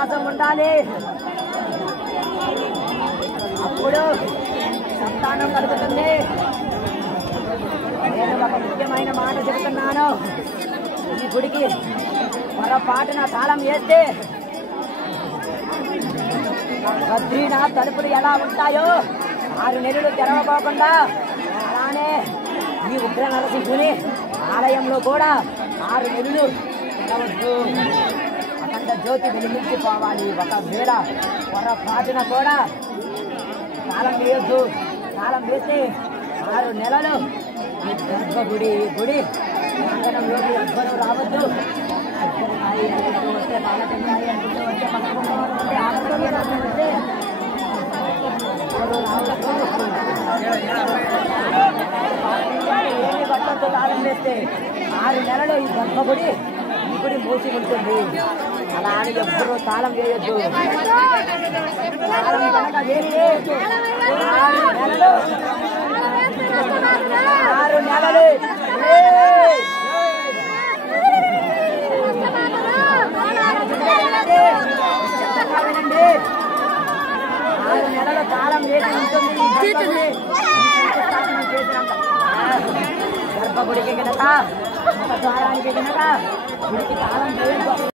విశ్వాసం ఉండాలి. అప్పుడు సంతానం కలుగుతుంది. నేను ఒక ముఖ్యమైన మాట చెబుతున్నాను. ఈ గుడికి పొరపాటున తాళం వేస్తే బద్రీనాథ్ తలుపులు ఎలా ఉంటాయో 6 నెలలు తెరవకోకుండా అలానే ఈ ఉగ్ర నరసింహుని ఆలయంలో కూడా 6 నెలలు తెరవద్దు. అఖండ జ్యోతి వెలిగించిపోవాలి. ఒకవేళ పొరపాటున కూడా తాళం వేయొద్దు. తాళం వేస్తే 6 నెలలు ఈ గర్భగుడి గుడి ప్రాంగణంలోకి ఎవ్వరూ రావద్దు. అర్జునకాయ అనుకుంటూ వస్తే బాలచంద్రాయి అనుకుంటూ వస్తే పక్కకుంటే ఆడపిల్లలు ఎవరు రావద్దు. ఏమి పట్టొద్దు. తాళం వేస్తే 6 నెలలు ఈ గర్భగుడి ఈ గుడి మూసి ఉంటుంది. అలా అని ఎవ్వరూ తాళం వేయొద్దు. తాళం కనుక వేస్తే 6 నెలలు 6 నెలలు 6 నెలలు తాళం వేసి ఉంటుంది. గర్భగుడికి కనుక ద్వారానికి కనుక గుడికి తాళం వేయొద్దు.